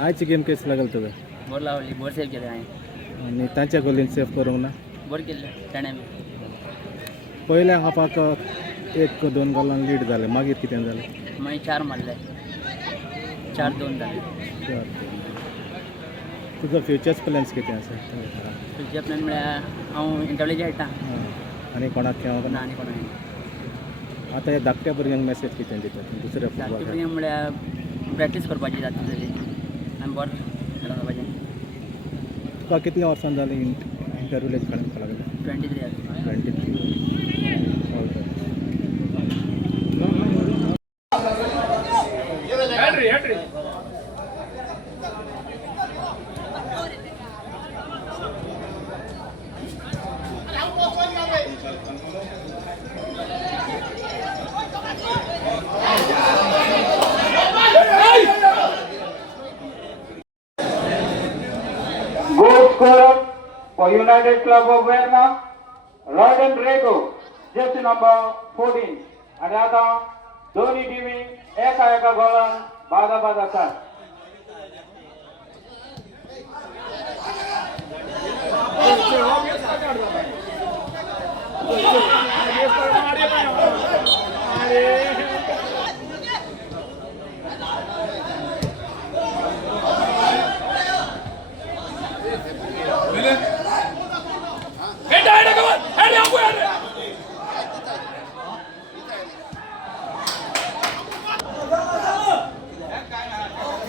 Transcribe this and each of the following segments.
आयची गेम केस लागल तुका बोर लावली बोर सेव केले हांवें आनी तांच्या गोलीन सेफ करूंक ना बोर केल्ले ताणें पयल्या हाफाक 1-2 गोलान लीड जालें मागीर कितें जालें मागीर 4 मारले 4-2 जाले तुजो फ्युचर्स प्लॅन्स कितें आसा तुजे प्लॅन म्हळ्यार हांव इंटरव्यूचे खेळटा आनी कोणाक खेळोंक ना ना आनी कोणाक आतां हे धाकट्या भुरग्यांक मेसेज कितें दिता दुसऱ्या धाकटे फुटबॉल भुरग्यांक म्हळ्यार प्रॅक्टीस करपाची जाता तरी आनी बरें खेळोंक जावपाचें तुका कितल्या वर्सां जालीं इंटरव्यूलेज खेळोंक लागलें 23 years 23 all Goal scorer for United Club of Verna, Rodden Rego, jersey number 14. आणि आता दोन्ही टीमी एका गोलान बाद आसात.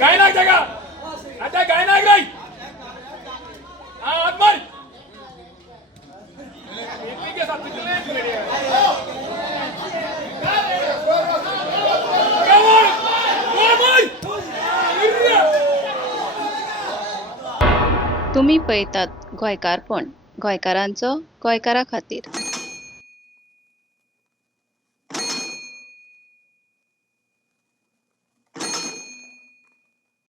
गायनाक जगा आता गायनाक राई आत्मर के साथ कितने तुम्ही पळयतात गोंयकारपण गोंयकारांचो गोंयकारा खातीर.